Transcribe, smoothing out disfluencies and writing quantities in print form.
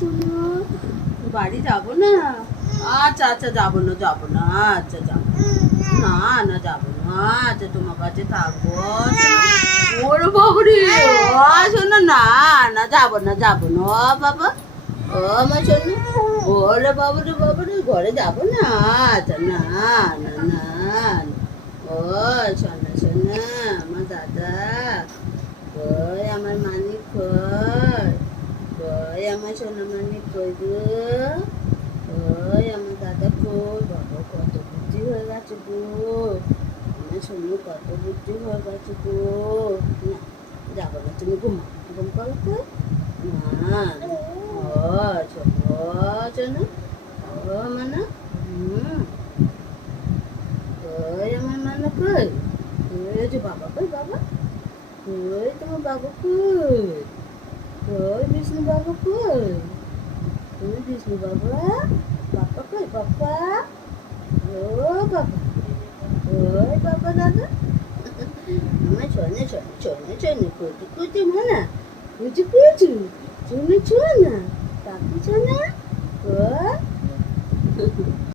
চলো বাড়ি যাবো না। আচ্ছা আচ্ছা যাবো না আচ্ছা যাবো না না যাবো না। আচ্ছা তোমার কাছে থাকবো। ওরে বাবুরে শোনো না না যাবো না বাবা। ও আমার শোনো ওরে বাবুরে ঘরে যাবো না। আচ্ছা না না না ও শোনা শোনা আমার দাদা কই আমার মানিক কই আমার সোনা মানিক কই গো কই আমার দাদা কই বাবা কত বুদ্ধি হয়ে গেছে গো আমার সোনু কত বুদ্ধি হয়ে গেছে গো। না যাবো না তুমি ঘুম করো তো না ও শোনো ও মানা কই আমার মানা কই কই যে বাবা কই বাবা কই তোমার বাবা কই কই বিষ্ণু বাবা কই বিষ্ণু বাবা বাবা কই বাবা ও বাবা ওই বাবা দাদা আমার শোনে কুচি মানা কুচি চুনে চুনা কাকু শোনা ও